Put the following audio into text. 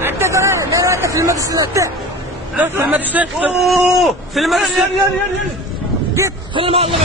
عدى ترى لا لا فيلم هذا عدى لا فيلم هذا فيلم هذا كيف فيلم الله ما